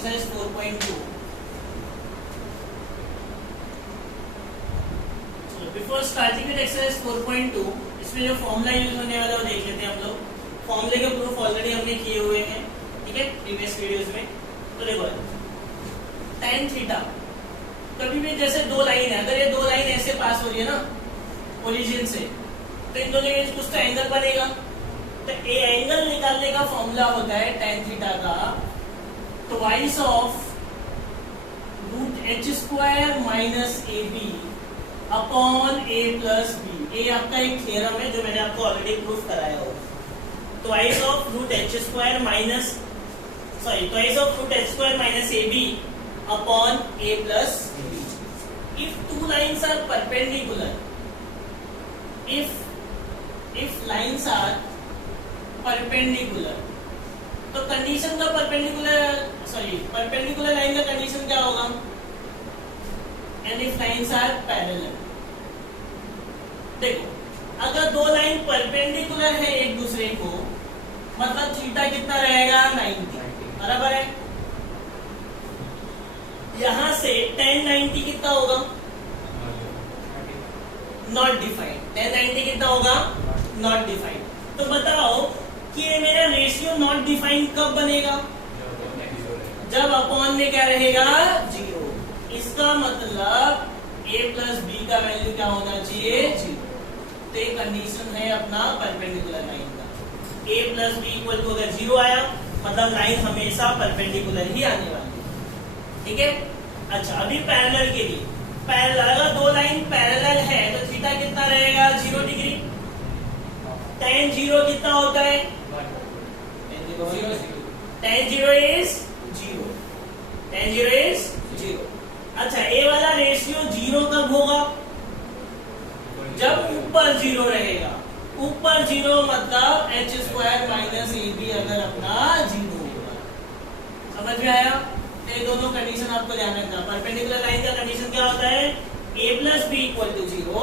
Exercise 4.2। Before starting with exercise 4.2 इसमें जो formula use होने वाला है वो देख लेते हैं हम लोग। फॉर्मूले के प्रूफ ऑलरेडी हमने किए हुए हैं, ठीक है, प्रीवियस वीडियोस में। तो देखो tan थीटा, कभी भी जैसे दो लाइन है, अगर ये दो लाइन ऐसे पास हो रही है ना ओरिजिन से, तो इन दोनों के बीच कुछ तो एंगल बनेगा। तो ए एंगल निकालने का फॉर्मूला होता है tan थीटा का twice of root H square minus A B upon A plus b. ये आपका एक थ्योरम है जो मैंने आपको ऑलरेडी प्रूफ कराया हो। Twice of root H square minus twice of root H square minus A B upon A plus b. If two lines are perpendicular, if lines are perpendicular, तो कंडीशन का perpendicular line का condition क्या होगा? And if lines are parallel. देखो अगर दो line perpendicular है एक दूसरे को, मतलब थीटा कितना रहेगा? 90, बराबर है। यहां से tan 90 कितना होगा? Not defined. tan 90 कितना होगा? Not defined. तो बताओ कि ये मेरा रेशियो नॉट डिफाइंड कब बनेगा? जब अपॉन में क्या रहेगा? 0। इसका मतलब a प्लस बी का वैल्यू क्या होना चाहिए? 0। तो ये कंडीशन है अपना परपेंडिकुलर लाइन का। a plus b equal to अगर 0 आया मतलब लाइन हमेशा परपेंडिकुलर ही आने वाली है, ठीक है। अच्छा, अभी पैरेलल के लिए, अगर दो लाइन पैरेलल है तो थीटा कितना रहेगा? 0 डिग्री। tan 0 कितना होता है? tan 0 is 0। tan 0 is 0। अच्छा, ए वाला रेशियो 0 कब होगा? जब ऊपर 0 रहेगा। ऊपर 0 मतलब एच स्क्वायर माइनस ए बी अगर अपना 0 होगा। समझ में आया? ये दोनों कंडीशन आपको ध्यान रखना। परपेंडिकुलर लाइन का कंडीशन क्या होता है? a plus b equal to 0।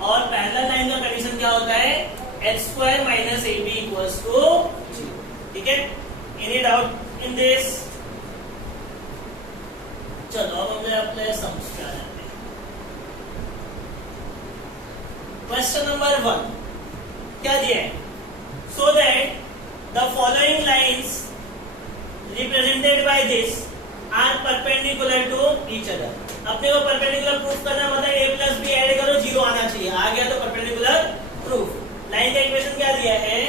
और पैरेलल लाइन का कंडीशन क्या होता है? H square minus A b equals to 0। ठीक है, एनी डाउट इन दिस? चलो अब हम अपने सम्स पे आ जाते हैं। क्वेश्चन नंबर 1 क्या दिया है? So that the following lines represented by this are perpendicular to each other. अपने को परपेंडिकुलर प्रूफ करना मतलब a प्लस बी ऐड करो 0 आना चाहिए। आ गया तो परपेंडिकुलर प्रूफ। लाइन का इक्वेशन क्या दिया है?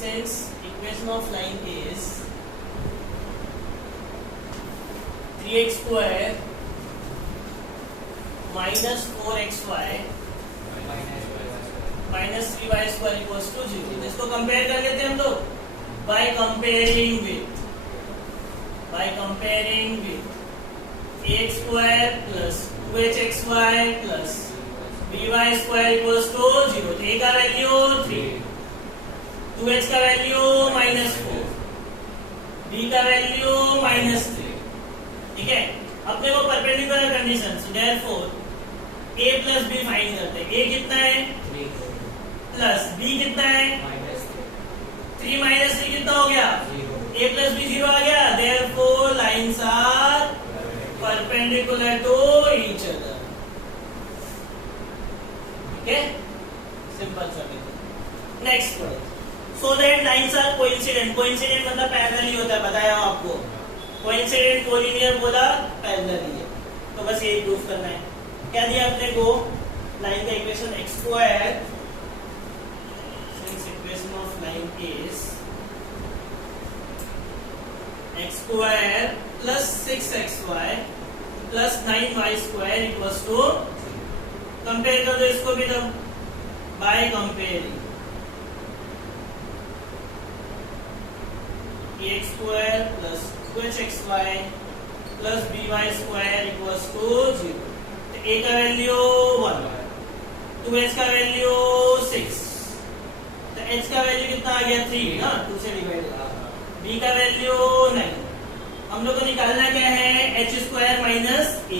Since equation of line is 3x square minus 4xy minus 3y square equals to 0। इसको कंपेयर कर लेते हैं हम लोग by comparing with ax square plus 2hxy plus by square equals to 0। तो a का वैल्यू 3, 2h का वैल्यू -4, b का वैल्यू -3। ठीक है, अपने को perpendicular condition, therefore a plus b find करते हैं। a कितना है? प्लस b कितना है? 3 माइनस 3 कितना हो गया? a प्लस बी 0 आ गया। Therefore lines are perpendicular to each other. ठीक है, सिंपल सा। Next, so that lines are coincident. Coincident मतलब पैरेलल ही होता है, बताया आपको। कोइंसिडेंट कोलिनियर बोला पैरेलल ही है, तो बस यही प्रूफ करना है। क्या दिया अपने को? लाइन का equation x square, since equation of line is x square plus 6xy plus 9y square equals to, compare कर दो इसको भी तब, by comparing x square plus 2hxy plus by square equals to 0। तो a का value 1, 2h का value 6, तो h का वैल्यू कितना आ गया? 3 ना, 2 से डिवाइड। b का वैल्यू 9। हम लोग को निकालना क्या है? h square minus a।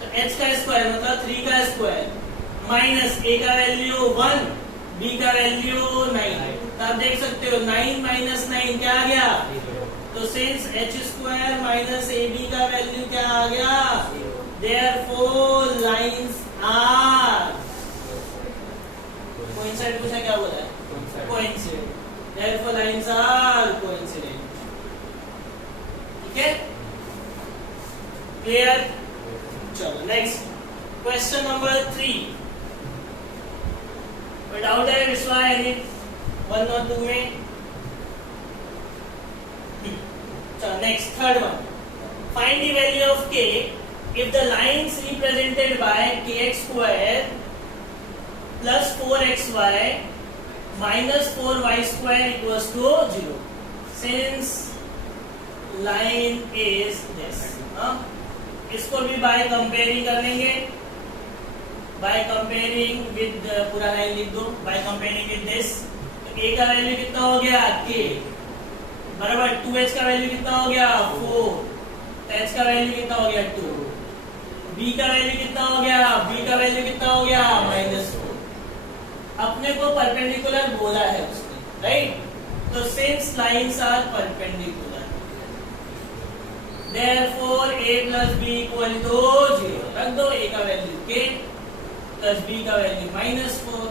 तो h का स्क्वायर मतलब 3 का स्क्वायर माइनस a का वैल्यू 1, b का वैल्यू 9। तो आप देख सकते हो 9 माइनस 9 क्या आ गया? तो सिंस एच स्क्वायर माइनस ए बी का वैल्यू क्या आ गया, देयरफॉर लाइंस आर कोइंसाइड, पूछा क्या बोला है, coincident, therefore lines are coincident. ठीक है, क्लियर। चलो नेक्स्ट क्वेश्चन नंबर 3, कोई डाउट है विश्वास यानी 1 और 2 में। चलो next third one, find the value of k if the lines represented by kx square plus 4xy minus 4y square equals to 0 since line is this। इसको भी बाय कंपेयरिंग कर लेंगे, बाय कंपेयरिंग विद, पूरा line लिख दो, by comparing with this. तो a का value कितना हो गया k बराबर 2h का वैल्यू कितना हो गया 4, h का वैल्यू कितना हो गया 2, b का वैल्यू कितना हो गया, b का वैल्यू कितना हो गया -4। अपने को परपेंडिकुलर बोला है उसने, राइट। तो since lines are perpendicular therefore a plus b equal to 0, रख दो, a का वैल्यू k प्लस b का वैल्यू -4,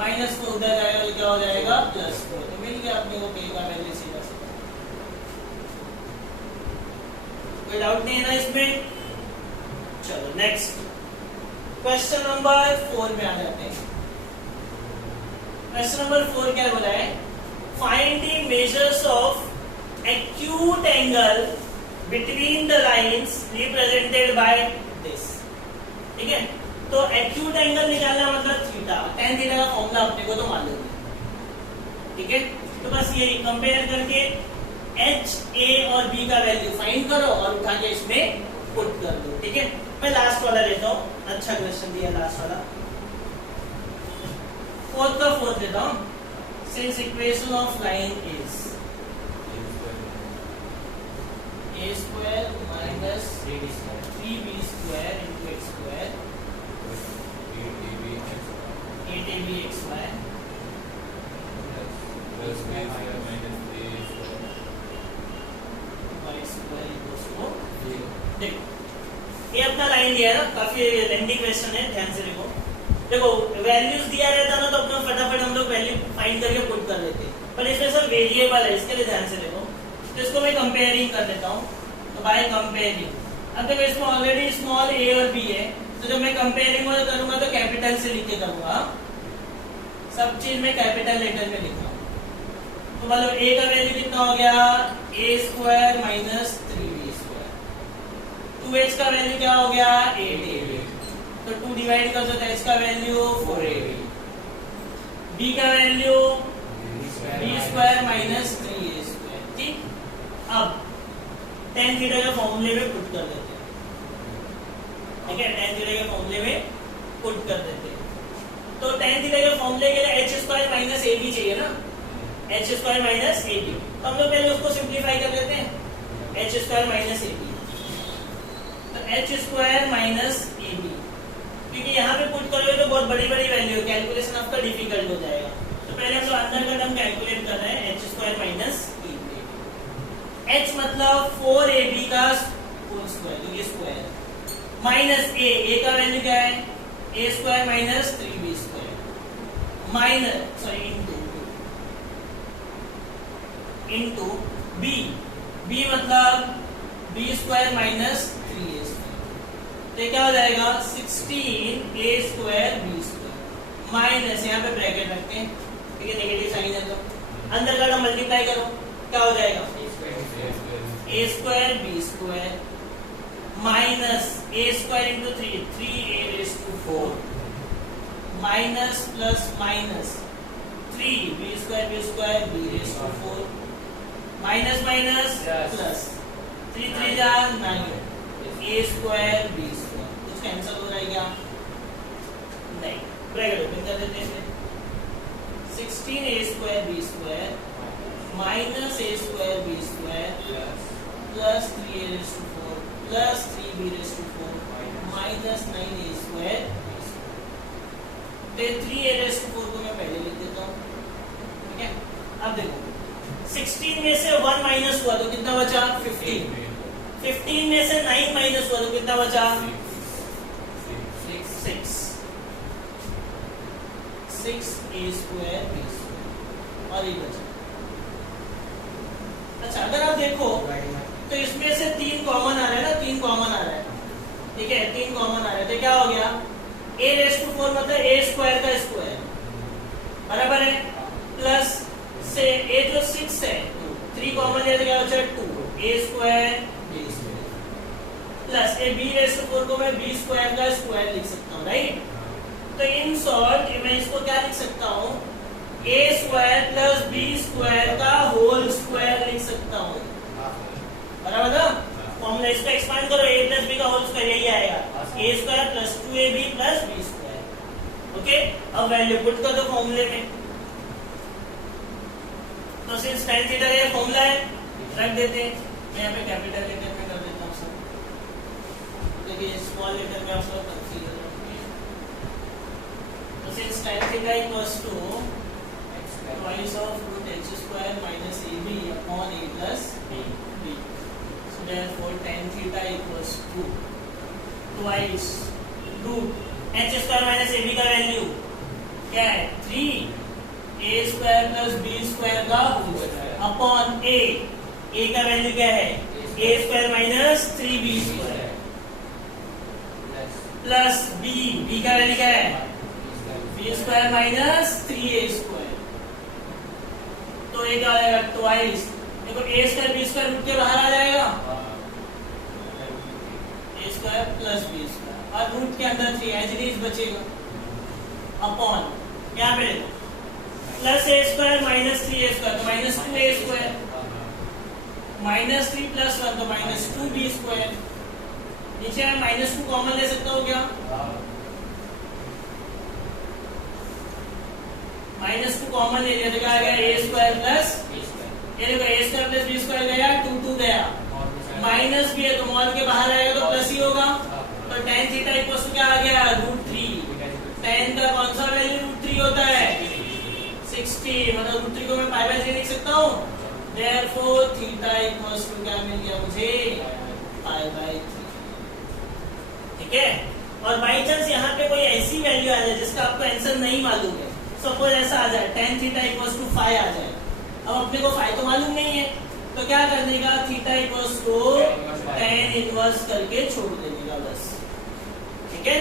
-4 उधर जाएगा तो क्या हो जाएगा +4। तो मिल गया अपने को k का वैल्यू सीधा सीधा। कोई डाउट नहीं है ना इसमें। चलो नेक्स्ट क्वेश्चन नंबर 4 में आ जाते हैं। क्वेश्चन नंबर 4 क्या बोला है, find the measures of acute angle between the lines represented by this. ठीक है, तो एक्यूट एंगल निकालना मतलब थीटा, tan थीटा का फॉर्मूला अपने को तो मालूम है। ठीक है, तो बस ये कंपेयर करके h, a और b का वैल्यू फाइंड करो और उठा के इसमें पुट कर दो। ठीक है, मैं लास्ट वाला लेता हूँ, अच्छा क्वेश्चन दिया लास्ट वाला, फोर्थ का फोर्थ लेता हूँ। Since equation of line is a square minus 3b square into x square 8ab xy plus b square minus 3 y square equals to 0। देखो ये अपना लाइन दिया है ना, काफी लेंथी क्वेश्चन है, ध्यान से देखो। देखो वैल्यूज दिया रहता ना तो अपना फटाफट हम लोग वैल्यू फाइंड करके पुट कर देते, पर इसमें सब वेरिएबल है, इसके लिए ध्यान से देखो। तो इसको मैं कंपेयरिंग कर लेता हूँ, तो बाय कंपेयरिंग। अब देखो इसमें ऑलरेडी स्मॉल a और b है, तो जब मैं कंपेयरिंग वाला करूंगा तो कैपिटल से लिख के करूंगा, सब चीज में कैपिटल लेटर में लिखा। तो मतलब a का वैल्यू कितना हो गया a square minus 3b square, 2h का वैल्यू क्या हो गया 8ab, तो 2 डिवाइड कर दो तो h का वैल्यू 4ab, b का value b square minus 3a square. ठीक, अब tan थीटा के फॉर्मूले में पुट कर देते हैं। ठीक है, tan थीटा के फॉर्मूले में पुट कर देते हैं। तो tan थीटा के फॉर्मूले के लिए h स्क्वायर माइनस ab चाहिए ना, h स्क्वायर माइनस ab। तो हम लोग पहले उसको सिंप्लीफाई कर देते हैं, h स्क्वायर माइनस ab, तो h स्क्वायर माइनस ab, क्योंकि यहाँ पे पुट करोगे तो बहुत बड़ी बड़ी वैल्यू, कैलकुलेशन आपका डिफिकल्ट हो जाएगा। तो पहले हम लोग अंदर का टर्म कैलकुलेट कर रहे हैं, h स्क्वायर माइनस h मतलब 4ab का होल स्क्वायर, तो ये स्क्वायर माइनस a का वैल्यू क्या है a square minus 3b square minus sorry into b मतलब b square minus 3a square. तो क्या हो जाएगा 16a square b square minus, यहाँ पे ब्रैकेट रखते हैं, ठीक है, नेगेटिव साइन है तो अंदर का टर्म मल्टीप्लाई करो, क्या हो जाएगा a square b square minus a square into 3a raise to 4 minus plus minus 3b square b raise to 4 minus minus plus 3 3 जा 9 a स्क्वायर b स्क्वायर, कुछ कैंसिल हो जाएगा नहीं, ब्रैकेट ओपन कर देते हैं। 16a square b square minus a square b square plus 3a raise to 4 plus 3b raise to 4 minus 9a square. तो 3a raise to 4 को मैं पहले लिख देता हूँ, ठीक है। अब देखो 16 में से 1 माइनस हुआ तो कितना बचा? 15। 15 में से 9 माइनस हुआ तो कितना बचा? 6। 6a स्क्वायर b स्क्वायर और ये बचा। अच्छा अगर आप देखो तो इसमें से 3 कॉमन आ रहा है ना, 3 कॉमन आ रहा है, ठीक है, 3 कॉमन आ रहा है तो क्या हो गया? a⁴ मतलब a स्क्वायर का स्क्वायर बराबर है, प्लस से a जो 6 है 3 कॉमन लिया तो क्या बचा? 2a square b square plus a b⁴ को मैं b स्क्वायर का स्क्वायर लिख सकता हूँ, राइट? तो इन शॉर्ट मैं इसको क्या लिख सकता हूँ? a square plus b square का होल स्क्वायर लिख सकता हूँ, बराबर ना? फॉर्मूला इसको एक्सपांड करो, a प्लस b का होल स्क्वायर यही आएगा, a square plus 2ab plus b square. Okay, अब वैल्यू पुट कर दो फॉर्मूले में। तो सिंस tan थीटा का फॉर्मूला है रख देते हैं, मैं यहाँ पे कैपिटल लेटर में कर देता हूँ सब, देखिए स्मॉल लेटर में आप सब कंसीडर रखिए। तो since tan theta equals to twice of root h square minus ab upon a plus b. So therefore tan theta equals to twice root h square minus ab का value क्या है? 3a square plus b square का upon a का value क्या है? a square minus 3b square plus b का value क्या है? b square minus 3a square. तो एक आ जाएगा ट्वाइस, देखो a square b square root के बाहर आ जाएगा, a square plus b square और रूट के अंदर 3 एज इट इज बचेगा, अपॉन यहाँ पे plus a square minus 3a square तो minus 2a square, minus 3 plus 1 तो माइनस 2b स्क्वायर। नीचे मैं माइनस 2 कॉमन ले सकता हूँ क्या? माइनस 2 कॉमन ले लिया तो क्या आ गया? a स्क्वायर प्लस ये देखो a square plus b square गया, 2 गया, माइनस b है तो मॉल के बाहर आएगा तो प्लस ही होगा। तो tan थीटा इक्वल्स टू क्या आ गया? √3। tan का कौन सा वैल्यू √3 होता है? 60, मतलब √3 को मैं π/3 लिख सकता हूँ। Therefore थीटा इक्वल्स टू क्या मिल गया मुझे? π/3। ठीक है, और बाई चांस यहाँ पे कोई ऐसी वैल्यू आ जाए जिसका आपको आंसर नहीं मालूम है, सपोज ऐसा आ जाए tan थीटा इक्वल्स टू 5 आ जाए, अब अपने को 5 तो मालूम नहीं है तो क्या करने का? Theta equals to tan inverse करके छोड़ देने का बस, ठीक है,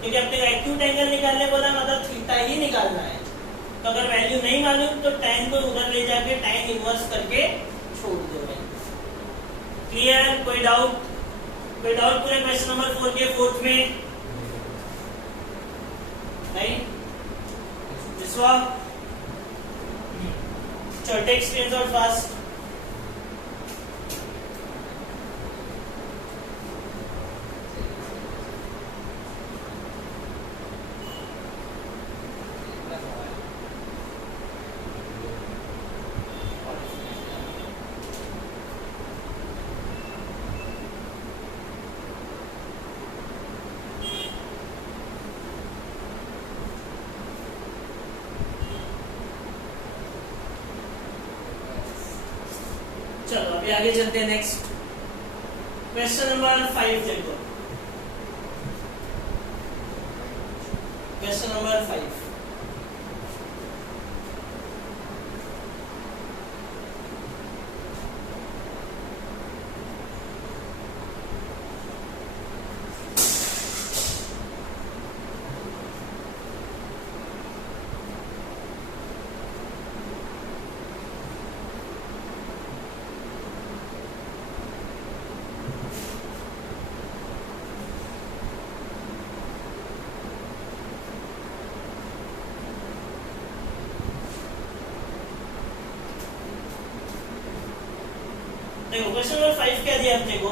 क्योंकि अपने को एक्यूट एंगल निकालने बोला मतलब थीटा ही निकालना है। तो अगर वैल्यू नहीं मालूम तो tan को उधर ले जाके tan इनवर्स करके छोड़ दो भाई। क्लियर? कोई डाउट? कोई डाउट पूरे क्वेश्चन नंबर 4 के फोर्थ में? नहीं? विश्वा चलो टेक स्क्रीनशॉट फास्ट। चलो अभी आगे चलते हैं। नेक्स्ट क्वेश्चन नंबर 5 देखो, क्वेश्चन नंबर 5। देखो क्वेश्चन नंबर 5 क्या दिया अपने को?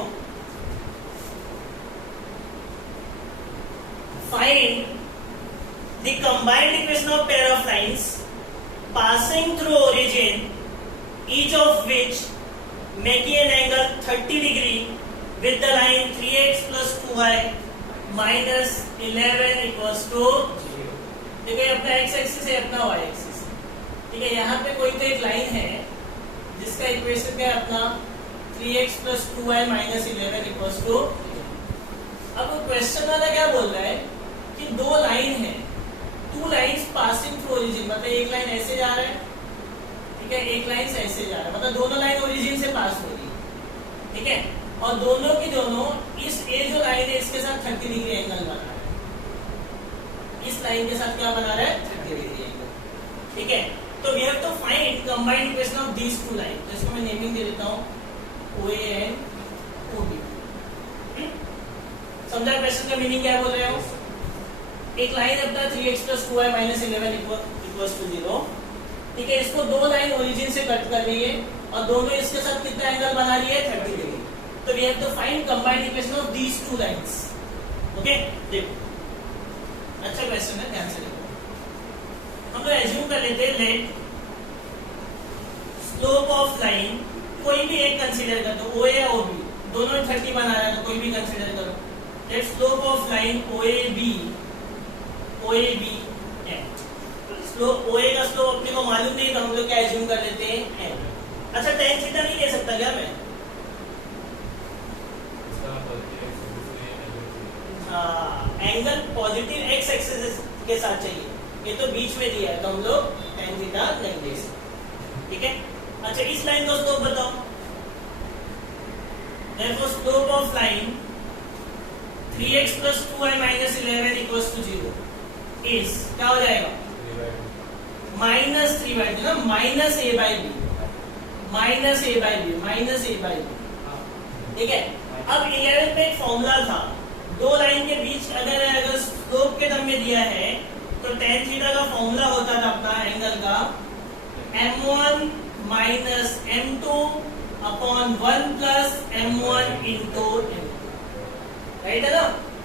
Find the combined equation of pair of lines passing through origin each of which making an angle 30 degree with the line 3x plus 2y minus 11 equals to, देखो ये अपना x axis है, अपना y axis, ठीक है। यहाँ पे कोई तो एक लाइन है जिसका इक्वेशन क्या है अपना 3x + 2y - 11 इक्वल्स टू। अब क्वेश्चन वाला क्या बोल रहा है कि दो लाइन है, two lines passing through origin, मतलब एक लाइन ऐसे जा रहा है, ठीक है, एक लाइन ऐसे जा रहा है, मतलब दोनों लाइन ओरिजिन से पास हो रही है, ठीक है, और दोनों की दोनों इस ए जो लाइन है इसके साथ 30 डिग्री एंगल बना रहा है, इस लाइन के साथ क्या बना रहा है 30 डिग्री एंगल, ठीक है। तो we have to find combined equation of these two line. तो इसको मैं नेमिंग दे देता हूं OA एंड OB। समझा क्वेश्चन का मीनिंग क्या बोल रहे हो? एक लाइन अपना 3x + 2y - 11 इक्वल्स टू 0, ठीक है, इसको दो लाइन ओरिजिन से कट कर रही है और दोनों इसके साथ कितना एंगल बना रही है 30 डिग्री। तो we have to find combined equation of these two lines. Okay, देखो अच्छा क्वेश्चन है, ध्यान से देखो। हम लोग एज्यूम कर लेते हैं लेट स्लोप ऑफ लाइन कोई भी एक कंसीडर कर दो, OA या OB, दोनों 30 बना रहा है तो कोई भी कंसीडर करो। Let slope of line OAB है। स्लोप OA का स्लोप अपने को मालूम नहीं तो हम लोग क्या एज्यूम कर लेते हैं L। अच्छा tan थीटा नहीं ले सकता क्या मैं? एंगल पॉजिटिव x एक्सिस के साथ चाहिए, ये तो बीच में दिया है तो हम लोग tan थीटा नहीं ले सकते, ठीक है। अच्छा इस लाइन का स्लोप बताओ। therefore slope of line 3x + 2y - 11 equals to 0 is क्या हो जाएगा -3/2 ना, -a/b, ठीक है। अब 11 में एक फॉर्मूला था, दो लाइन के बीच अगर स्लोप के टर्म में दिया है तो tan थीटा का फॉर्मूला होता था अपना एंगल का m1 - m2 upon 1 + m1 * m2, right है ना।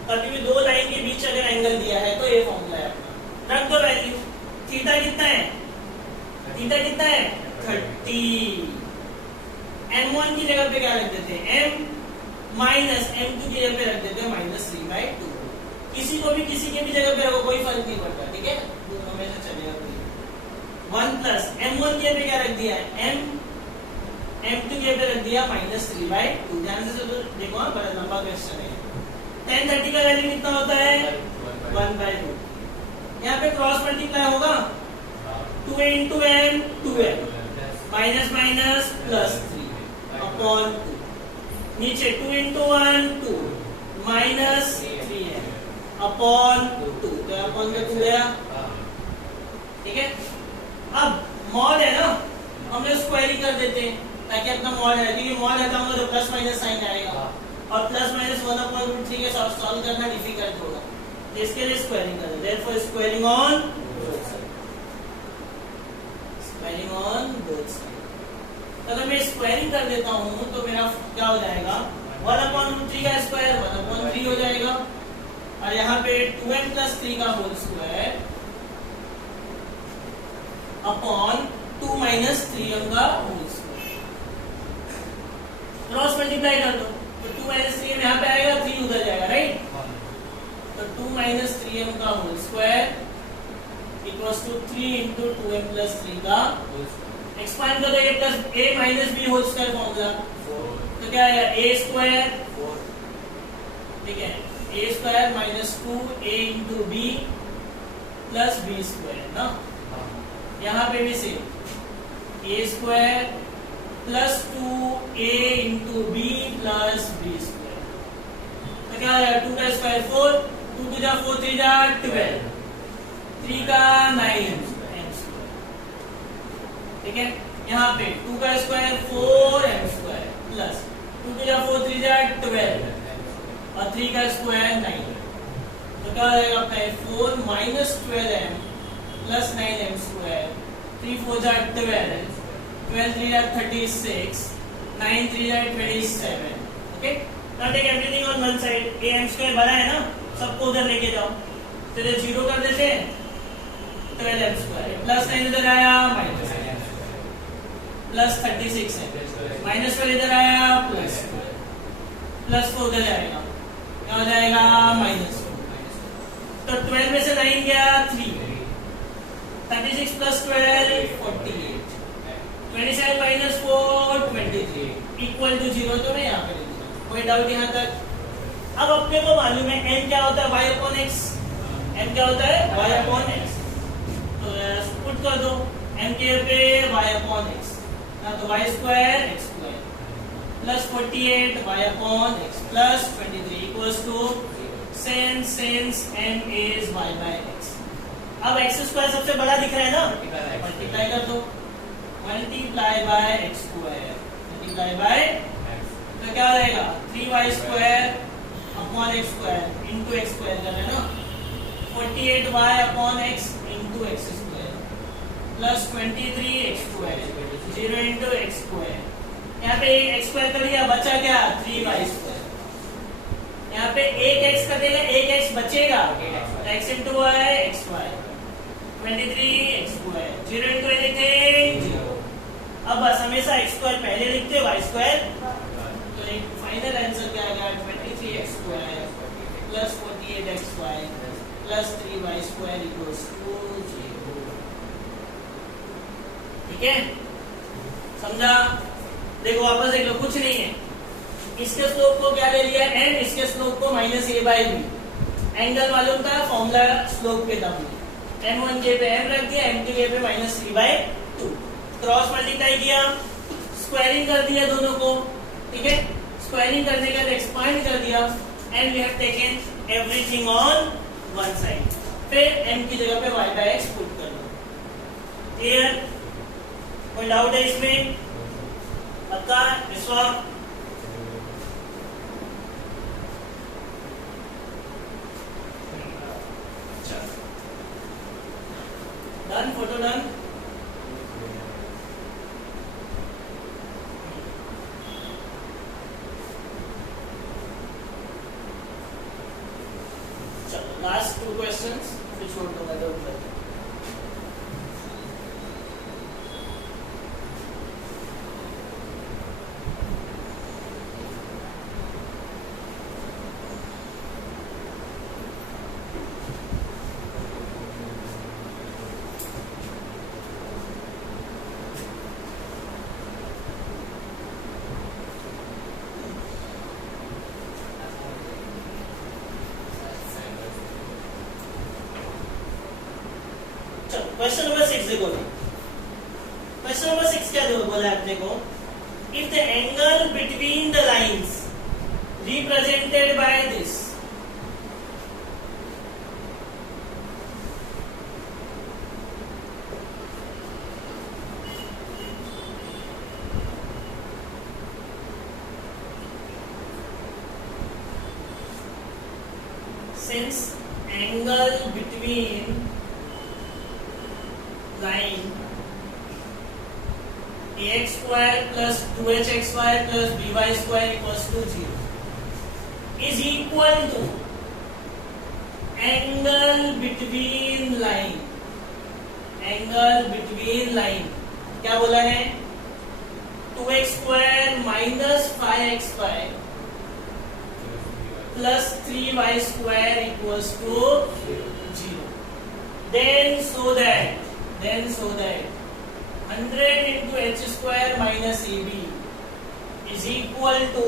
कभी भी दो लाइन के बीच अगर एंगल दिया है तो ये फॉर्मूला है अपना। रख दो वैल्यू, थीटा कितना है 30, m1 की जगह पे क्या रख देते हैं m - m2 की जगह पे रख देते हैं -3/2। किसी को भी किसी के भी जगह पे रखो कोई फर्क नहीं पड़ता, ठीक है, दोनों में से चलेगा। 1 + m1 की जगह पे क्या रख दिया है m2 की जगह पे रख दिया -3/2। ध्यान से देखो, बड़ा लंबा क्वेश्चन है। tan 30 का वैल्यू कितना होता है 1/2। यहाँ पे क्रॉस मल्टीप्लाई होगा 2 × m 2m -+3 अपॉन 2, नीचे 2 × 1 2 -3m अपॉन 2, तो अपॉन का 2 गया, ठीक है। अब मॉड है ना, हम लोग स्क्वायर ही कर देते हैं ताकि अपना मॉड है, क्योंकि मॉड है तो हम लोग प्लस माइनस साइन आएगा और +-1/√3 के साथ सॉल्व करना डिफिकल्ट होगा, इसके लिए स्क्वायरिंग कर देते हैं। therefore squaring on both side. अगर मैं स्क्वायरिंग कर देता हूं तो मेरा क्या हो जाएगा 1/√3 का स्क्वायर 1/3 हो जाएगा, और यहाँ पे 2m + 3 का होल स्क्वायर अपॉन 2 - 3m का होल स्क्वायर। क्रॉस मल्टीप्लाई कर दो तो 2 - 3m यहाँ पे आएगा, 3 उधर जाएगा, राइट। तो 2 - 3m का whole square equals to 3 × 2m + 3 का एक्सपांड कर देंगे plus a - b whole square formula, तो क्या आएगा a², ठीक है, a² - 2a × b + b² ना। यहाँ पे भी same a² + 2a × b + b², तो क्या आ जाएगा 2 का स्क्वायर 4, 2 × 4 3 × 12, 3 का 9m², ठीक है। यहाँ पे 2 का स्क्वायर 4m² प्लस 2 × 4 3 × 12 और 3 का स्क्वायर 9, तो क्या आ जाएगा अपना 4 - 12m + 9m², 3 4 = 12, 12 3 = 36, 9 3 = 27, okay. Now take everything on one side, am² बड़ा है ना, सबको उधर लेके जाओ, तो 0 कर देते हैं 12m² प्लस 9 इधर आया प्लस 36 है, -12 इधर आया प्लस 4 उधर जाएगा, क्या हो जाएगा -4, तो 12 में से 9 गया 3, 36 + 12 48, 27 माइनस 4 23 इक्वल टू 0, तो मैं यहाँ पे लिख दूंगा। कोई डाउट यहाँ तक? अब अपने को मालूम है n क्या होता है, y अपॉन x। n क्या होता है, y अपॉन x। तो पुट कर दो n के पे y अपॉन x ना, तो y square x square plus 48 y upon x plus 23 equals to since n is y by x। अब x स्क्वायर सबसे बड़ा दिख रहा है ना, मल्टीप्लाई कर दो, multiply by x square, multiply by तो क्या रहेगा 3y square upon x square into x square कर रहे हैं ना, 48y upon x into x square plus 23x square 0 into x square. यहाँ पे x स्क्वायर कर दिया, बचा क्या 3y स्क्वायर। यहाँ पे एक x कर देगा, एक x बचेगा, x into y xy 23x square 0 into y लिखे 0। अब बस हमेशा x स्क्वायर पहले लिखते y स्क्वायर, तो एक फाइनल आंसर क्या आएगा 23x square plus 48xy plus 3y square equals to 0। ठीक है, समझा? देखो वापस देख लो, कुछ नहीं है, इसके स्लोप को क्या ले लिया n, इसके स्लोप को minus a by b. Angle मालूम था, फॉर्मूला स्लोप के था, m1 के पे m रख दिया, m2 के पे माइनस 3/2, क्रॉस मल्टीप्लाई किया, स्क्वायरिंग कर दिया दोनों को। ठीक है, स्क्वायरिंग करने के बाद एक्सपांड कर दिया and we have taken everything on one side, फिर m की जगह पे y बाय x पुट कर दो। क्लियर? कोई डाउट है इसमें? पक्का? विश्वास? Done, photo done. चलो लास्ट 2 क्वेश्चंस फिर छोड़ दूंगा तो ऊपर। क्वेश्चन नंबर 6 देखो, क्वेश्चन नंबर 6 क्या बोला है अपने को, if the angle between the lines represented by this since angle between line ax square plus 2hxy plus by square equals to 0 is equal to angle between line, angle between line क्या बोला है 2x square minus 5xy plus 3y square equals to 0, then so that 100 into h square minus ab is equal to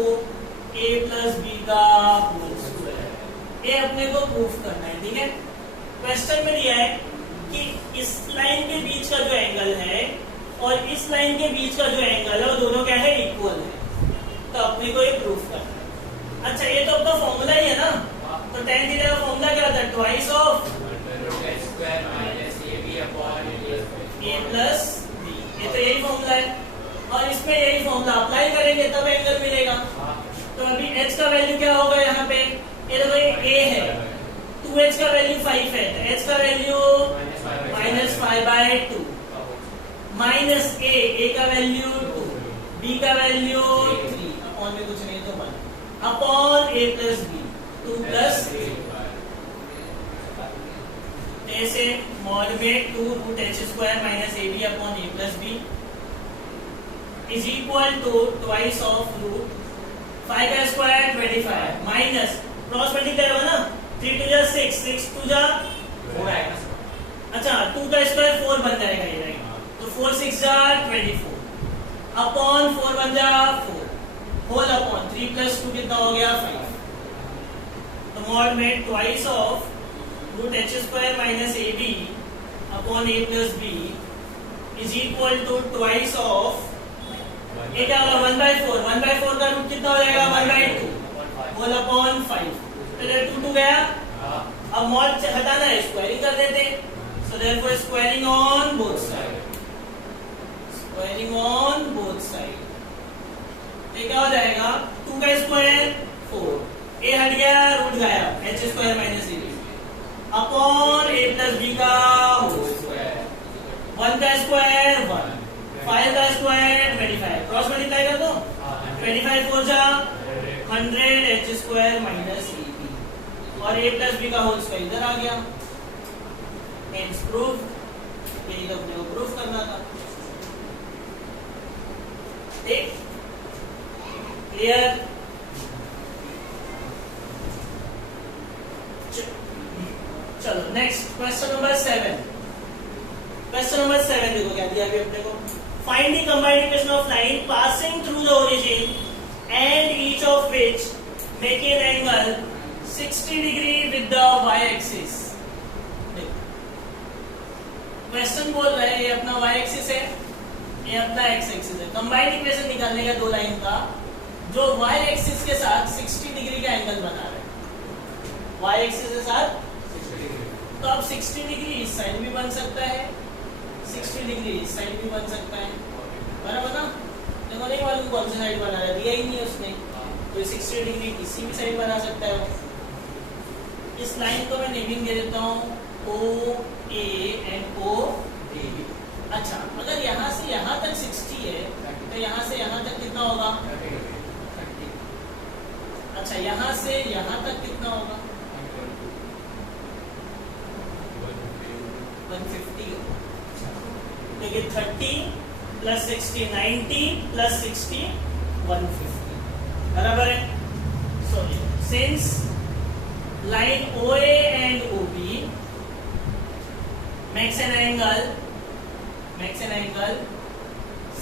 a plus b का whole square. ये अपने को proof करना है। ठीक है, क्वेश्चन में दिया है कि इस लाइन के बीच का जो एंगल है और इस लाइन के बीच का जो एंगल है वो दोनों क्या है, इक्वल है, तो अपने को ये प्रूफ करना है। अच्छा, ये तो अपना फॉर्मूला ही है ना, तो tan थीटा का फॉर्मूला क्या होता है, twice of a plus b, ये तो यही फॉर्मूला है और इसमें यही फॉर्मूला अप्लाई करेंगे तब एंगल मिलेगा। तो अभी h का वैल्यू क्या होगा यहाँ पे, ये देखो ये a है, 2h का वैल्यू 5 है, तो h का वैल्यू -5/2 माइनस a का वैल्यू 2, b का वैल्यू 3, अपॉन में कुछ नहीं तो 1 upon a plus b 2 plus 3, ऐसे मॉड में 2 root h square minus A B upon A plus B is equal to twice of root 5 का स्क्वायर 25 माइनस क्रॉस मल्टीप्लाई होगा ना, 3 2 जा 6 6 2 जा 4 आएगा। अच्छा, 2 का स्क्वायर 4 बन जाएगा ये, तो 4 6 जा 24 अपॉन 4 बन जा 4 होल अपॉन 3 प्लस 2 कितना हो गया 5। तो मॉड में twice of root H square minus A B upon A plus B is equal to twice of A क्या होगा 1/4 1/4 का रूट कितना हो जाएगा 1/2 होल अपॉन 5। तो 2 गया। अब मॉड हटाना है स्क्वायरिंग कर देते। So therefore squaring on both side squaring on both side ये क्या हो जाएगा 2 का स्क्वायर 4 ए हट गया रूट गायब एच स्क्वायर माइनस ए अपॉन ए प्लस बी का होल स्क्वायर 1 का स्क्वायर 1 5 का स्क्वायर 25 क्रॉस मल्टीप्लाई कर दो 25 4 जा 100 एच स्क्वायर माइनस ए बी और ए प्लस बी का होल स्क्वायर इधर आ गया। हेंस प्रूफ यही तो अपने को प्रूफ करना था। ठीक क्लियर। चलो next question number 7। Question number 7 देखो क्या दिया अभी अपने को। Find the combined equation of line passing through the origin and each of which make an angle 60 degree with the y axis. Question बोल रहा है ये अपना y एक्सिस है ये अपना x एक्सिस है। कंबाइंड इक्वेशन निकालने का दो लाइन का जो y एक्सिस के साथ 60 डिग्री का एंगल बना रहा है। y एक्सिस के साथ 60 डिग्री तो अब 60 डिग्री इस साइड भी बन सकता है 60 डिग्री इस साइड भी बन सकता है बराबर ना। देखो नहीं मालूम कौन सी साइड बना रहा है दिया ही नहीं उसने तो 60 डिग्री किसी भी साइड बना सकता है वो। इस लाइन को मैं नेमिंग दे देता हूँ O A and O B। अच्छा अगर यहाँ से यहाँ तक 60 है तो यहाँ से यहाँ तक कितना होगा 30। अच्छा यहाँ से यहाँ तक कितना होगा 150। देखिए 30 प्लस 60 90 प्लस 60 150 बराबर है। So since line OA and OB makes an angle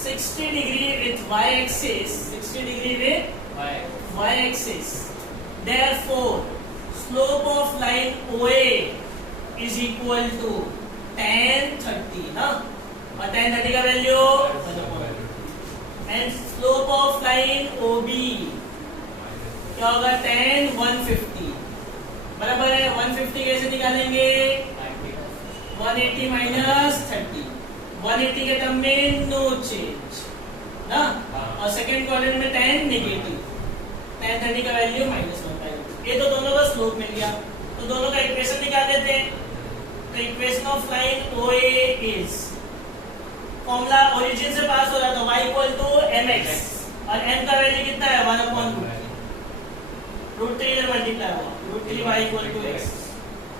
60 degree with y axis 60 degree with y axis therefore slope of line OA is equal to tan 30 ना और tan 30 का value and slope of line OB क्या होगा tan 150 बराबर है। 150 कैसे निकालेंगे 180 minus 30 180 के टर्म में नो चेंज ना और सेकंड क्वाड्रेंट में tan नेगेटिव tan 30 का वैल्यू -1/2। ये तो दोनों का स्लोप मिल गया तो दोनों का इक्वेशन निकाल देते हैं। तो equation of line OA is formula origin से पास हो रहा था y mx और m का वैल्यू कितना है 1/2 √3 इधर मल्टीप्लाई होगा √3y x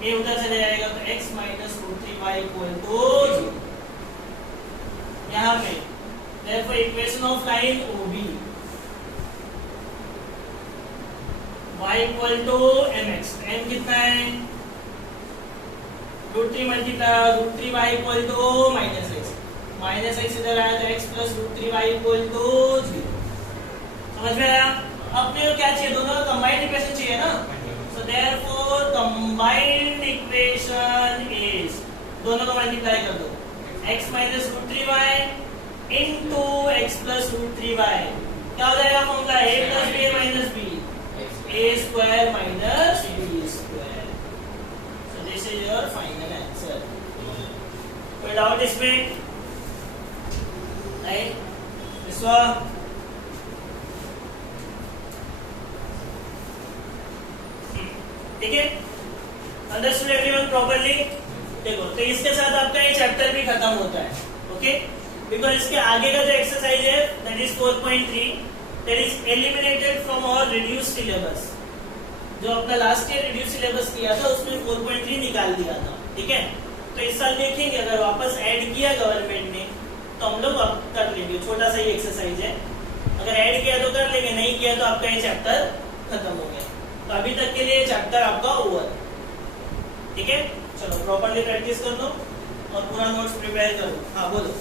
ये उधर चले जाएगा तो x माइनस √3y 0 यहाँ पे therefore equation of line OB y mx m कितना है √3 मल्टीप्लाई √3y -x इधर आया तो x प्लस √3y 0 समझ में आया। अपने को क्या चाहिए दोनों का कंबाइंड इक्वेशन चाहिए ना। So therefore combined equation is दोनों को मल्टीप्लाई कर दो x minus √3y into x plus √3y क्या हो जाएगा formula a plus b minus b a square minus b square. So this is your final answer. कोई डाउट इसमें नहीं विश्वा ठीक है अंडरस्टूड एवरीवन प्रॉपर्ली। देखो तो इसके साथ आपका ये चैप्टर भी खत्म होता है ओके बिकॉज इसके आगे का जो एक्सरसाइज है that is 4.3 that is eliminated from our reduce syllabus. जो अपना लास्ट ईयर रिड्यूस सिलेबस किया था उसमें 4.3 निकाल दिया था ठीक है। तो इस साल देखेंगे अगर वापस ऐड किया गवर्नमेंट ने तो हम लोग अब कर लेंगे छोटा सा ही एक्सरसाइज है। अगर ऐड किया तो कर लेंगे नहीं किया तो आपका ये चैप्टर खत्म हो गया। तो अभी तक के लिए चैप्टर आपका ओवर ठीक है। चलो प्रॉपर्ली प्रैक्टिस कर लो और पूरा नोट्स प्रिपेयर करो। हाँ बोलो।